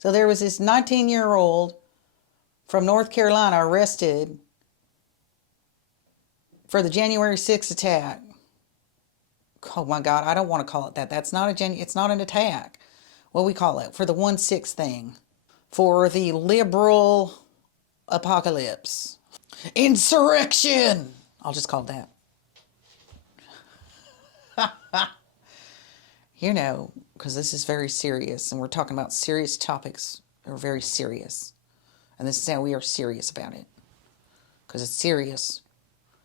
So there was this 19-year-old from North Carolina arrested for the January 6th attack. Oh my God, I don't want to call it that. That's not it's not an attack. What we call it? For the 1/6 thing. For the liberal apocalypse. Insurrection! I'll just call it that. You know, because this is very serious, and we're talking about serious topics that are very serious. And this is how we are serious about it. Because it's serious.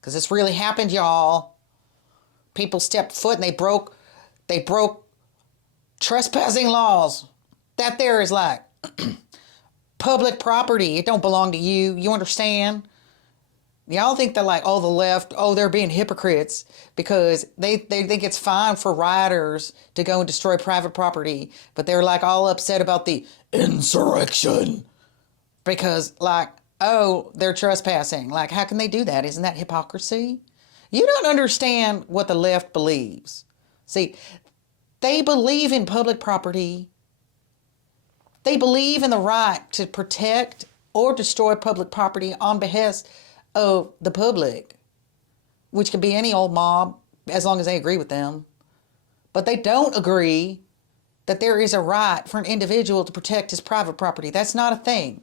Because this really happened, y'all. People stepped foot and they broke trespassing laws. That there is like public property. It don't belong to you. You understand? Y'all think that like, oh, the left, oh, they're being hypocrites because they think it's fine for rioters to go and destroy private property, but they're like all upset about the insurrection because like, oh, they're trespassing. Like, how can they do that? Isn't that hypocrisy? You don't understand what the left believes. See, they believe in public property. They believe in the right to protect or destroy public property on behest of the public, which can be any old mob as long as they agree with them. But they don't agree that there is a right for an individual to protect his private property. That's not a thing.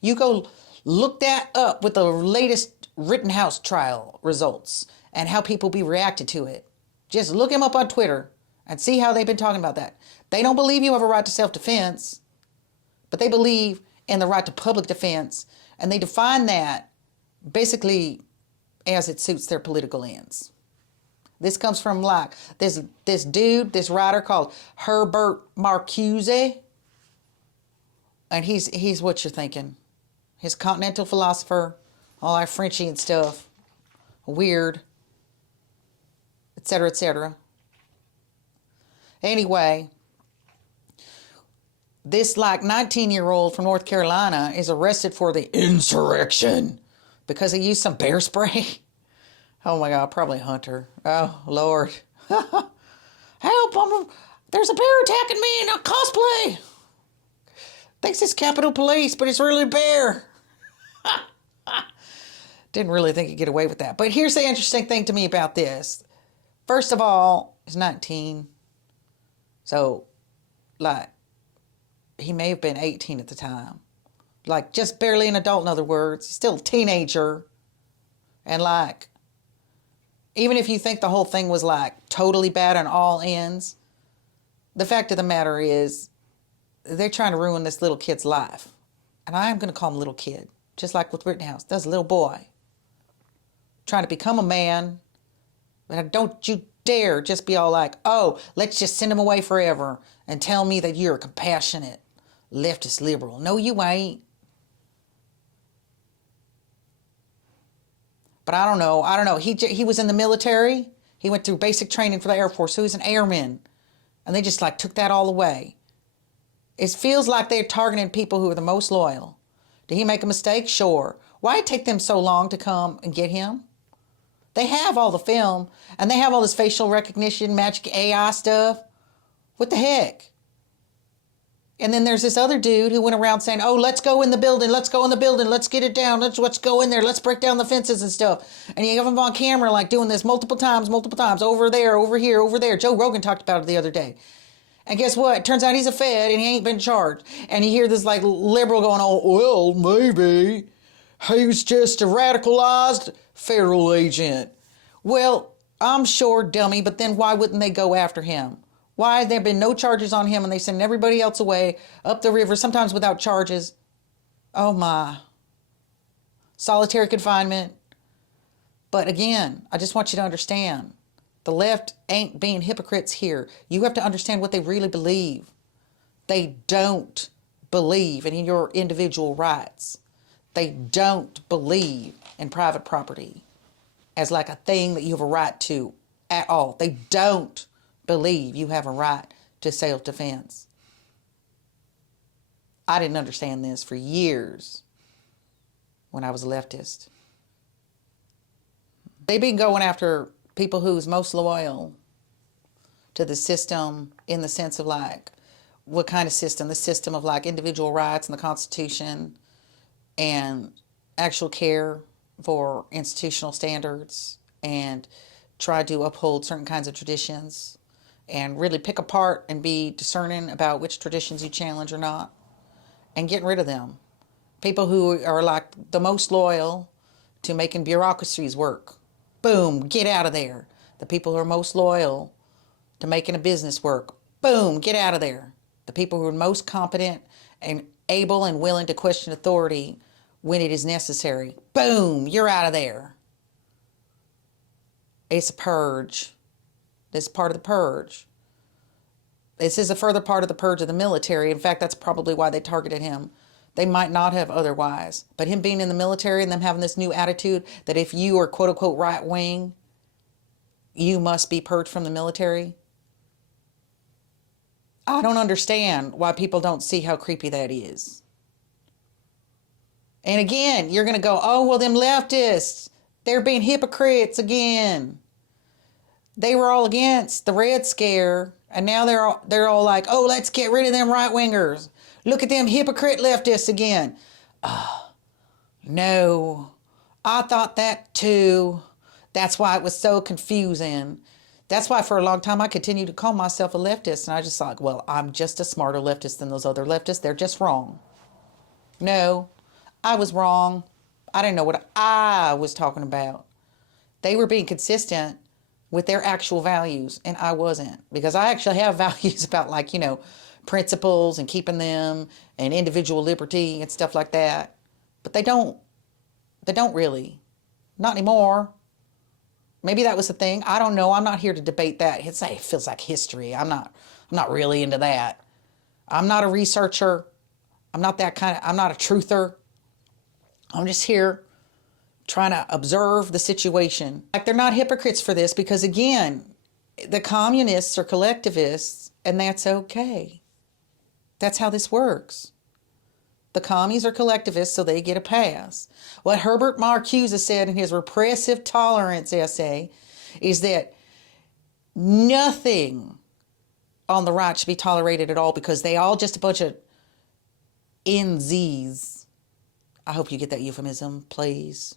You go look that up with the latest Rittenhouse trial results and how people be reacted to it. Just look him up on Twitter and see how they've been talking about that. They don't believe you have a right to self-defense, but they believe in the right to public defense, and they define that basically as it suits their political ends. This comes from like this dude, this writer called Herbert Marcuse, and he's what you're thinking. He's a continental philosopher, all that Frenchy and stuff, weird, etc., etc. Anyway, this like 19-year-old from North Carolina is arrested for the insurrection because he used some bear spray. Oh my God, probably Hunter. Oh Lord. Help, there's a bear attacking me in a cosplay. Thinks it's Capitol Police, but it's really a bear. Didn't really think he'd get away with that. But here's the interesting thing to me about this. First of all, he's 19. So, like, he may have been 18 at the time. Like, just barely an adult, in other words. Still a teenager. And, like, even if you think the whole thing was, like, totally bad on all ends, the fact of the matter is they're trying to ruin this little kid's life. And I am going to call him little kid, just like with Rittenhouse. That's a little boy trying to become a man. And don't you dare just be all like, oh, let's just send him away forever and tell me that you're a compassionate leftist liberal. No, you ain't. But I don't know. He was in the military. He went through basic training for the Air Force. So he was an airman. And they just like took that all away. It feels like they're targeting people who are the most loyal. Did he make a mistake? Sure. Why did it take them so long to come and get him? They have all the film, and they have all this facial recognition, magic AI stuff. What the heck? And then there's this other dude who went around saying, oh, let's go in the building, let's go in the building, let's get it down, let's go in there, let's break down the fences and stuff. And you have him on camera like doing this multiple times, over there, over here, over there. Joe Rogan talked about it the other day. And guess what? It turns out he's a Fed and he ain't been charged. And you hear this like liberal going, oh, well, maybe he was just a radicalized federal agent. Well, I'm sure, dummy, but then why wouldn't they go after him? Why have there been no charges on him and they send everybody else away up the river, sometimes without charges? Oh my. Solitary confinement. But again, I just want you to understand, the left ain't being hypocrites here. You have to understand what they really believe. They don't believe in your individual rights. They don't believe in private property as like a thing that you have a right to at all. They don't believe you have a right to self-defense. I didn't understand this for years when I was a leftist. They've been going after people who's most loyal to the system in the sense of like, what kind of system? The system of like individual rights and the Constitution and actual care for institutional standards and try to uphold certain kinds of traditions and really pick apart and be discerning about which traditions you challenge or not and getting rid of them. People who are like the most loyal to making bureaucracies work. Boom, get out of there. The people who are most loyal to making a business work. Boom, get out of there. The people who are most competent and able and willing to question authority when it is necessary. Boom, you're out of there. It's a purge. This is part of the purge. This is a further part of the purge of the military. In fact, that's probably why they targeted him. They might not have otherwise. But him being in the military and them having this new attitude that if you are quote unquote right wing, you must be purged from the military. I don't understand why people don't see how creepy that is. And again, you're going to go, oh, well, them leftists, they're being hypocrites again. They were all against the Red Scare, and now they're all like, oh, let's get rid of them right-wingers. Look at them hypocrite leftists again. No, I thought that too. That's why it was so confusing. That's why for a long time I continued to call myself a leftist, and I just thought, well, I'm just a smarter leftist than those other leftists. They're just wrong. No, I was wrong. I didn't know what I was talking about. They were being consistent with their actual values, and I wasn't, because I actually have values about, like, you know, principles and keeping them and individual liberty and stuff like that. But they don't really. Not anymore. Maybe that was the thing. I don't know. I'm not here to debate that. It feels like history. I'm not really into that. I'm not a researcher. I'm not that kind of, I'm not a truther. I'm just here trying to observe the situation. Like, they're not hypocrites for this because, again, the communists are collectivists, and that's okay. That's how this works. The commies are collectivists, so they get a pass. What Herbert Marcuse said in his repressive tolerance essay is that nothing on the right should be tolerated at all because they all just a bunch of NZs. I hope you get that euphemism, please.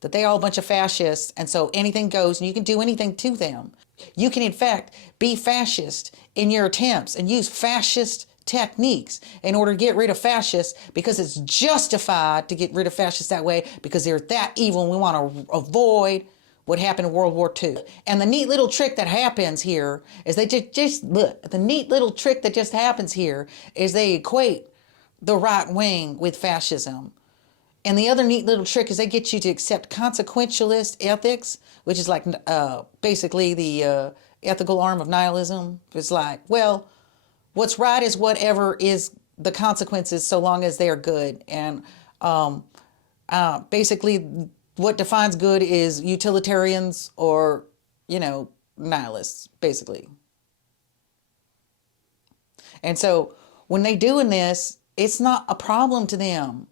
That they all a bunch of fascists, and so anything goes, and you can do anything to them. You can, in fact, be fascist in your attempts and use fascist techniques in order to get rid of fascists because it's justified to get rid of fascists that way because they're that evil and we want to avoid what happened in World War II. And the neat little trick that happens here is they just look, the neat little trick that just happens here is they equate the right wing with fascism. And the other neat little trick is they get you to accept consequentialist ethics, which is like basically the ethical arm of nihilism. It's like, well, what's right is whatever is the consequences so long as they are good. And basically what defines good is utilitarians or, you know, nihilists, basically. And so when they doing this, it's not a problem to them.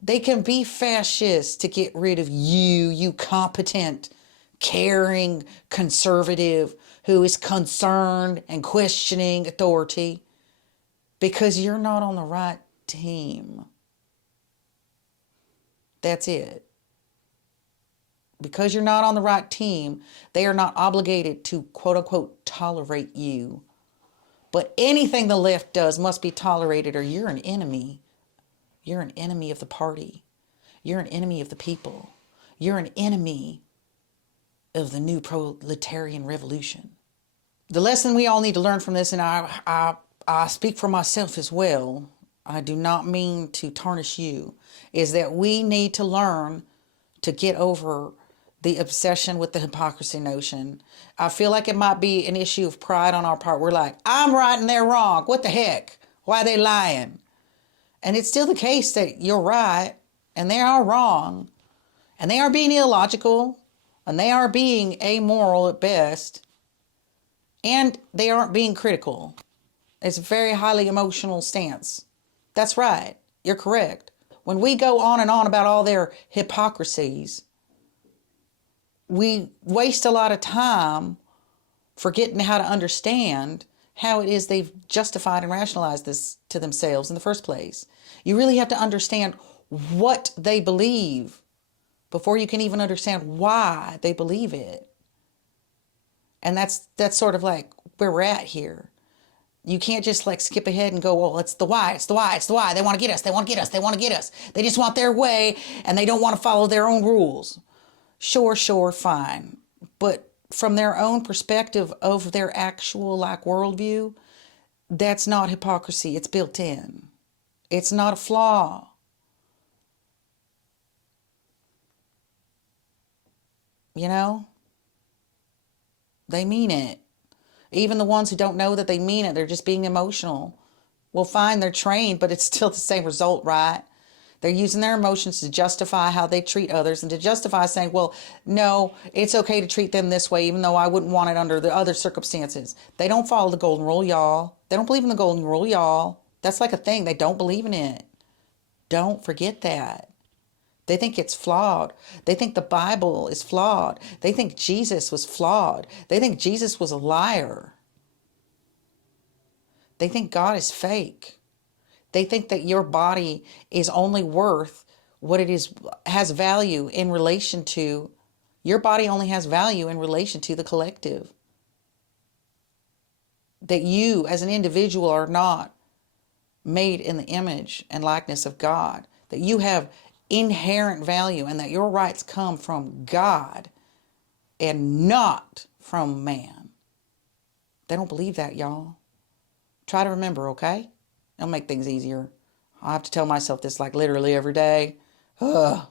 They can be fascists to get rid of you competent, caring conservative who is concerned and questioning authority because you're not on the right team. That's it. Because you're not on the right team, they are not obligated to, quote unquote, tolerate you. But anything the left does must be tolerated or you're an enemy. You're an enemy of the party. You're an enemy of the people. You're an enemy of the new proletarian revolution. The lesson we all need to learn from this, and I speak for myself as well, I do not mean to tarnish you, is that we need to learn to get over the obsession with the hypocrisy notion. I feel like it might be an issue of pride on our part. We're like, I'm right and they're wrong. What the heck? Why are they lying? And it's still the case that you're right and they are wrong and they are being illogical and they are being amoral at best and they aren't being critical. It's a very highly emotional stance. That's right. You're correct. When we go on and on about all their hypocrisies, we waste a lot of time forgetting how to understand how it is they've justified and rationalized this to themselves in the first place. You really have to understand what they believe before you can even understand why they believe it. And that's sort of like where we're at here. You can't just like skip ahead and go, well, it's the why, it's the why, it's the why. They want to get us, they want to get us, they want to get us. They just want their way and they don't want to follow their own rules. Sure, fine. But from their own perspective of their actual like worldview, that's not hypocrisy. It's built in. It's not a flaw. You know? They mean it. Even the ones who don't know that they mean it, they're just being emotional. Well, fine, they're trained, but it's still the same result, right? They're using their emotions to justify how they treat others and to justify saying, well, no, it's okay to treat them this way, even though I wouldn't want it under the other circumstances. They don't follow the golden rule, y'all. They don't believe in the golden rule, y'all. That's like a thing. They don't believe in it. Don't forget that. They think it's flawed. They think the Bible is flawed. They think Jesus was flawed. They think Jesus was a liar. They think God is fake. They think that your body is only worth what it is, has value in relation to, your body only has value in relation to the collective. That you as an individual are not made in the image and likeness of God. That you have inherent value and that your rights come from God and not from man. They don't believe that, y'all. Try to remember, okay? It'll make things easier. I have to tell myself this like literally every day. Ugh.